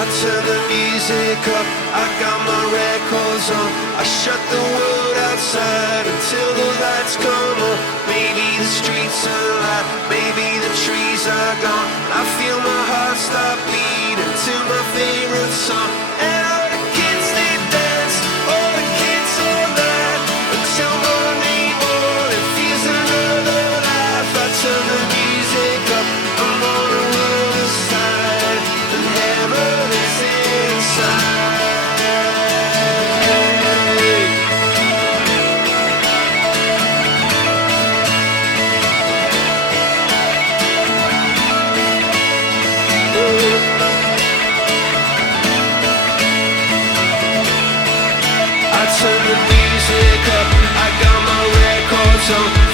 I turn the music up, I got my records on. I shut the world outside until the lights come on. Maybe the streets are alive, maybe the trees are gone. I feel my heart stop beating to my favorite song. And all the kids they dance, all the kids all night until morning morning feels another life. I turn the music up, I'm on the world aside, and heaven is inside. I turn the music up, I got my records on.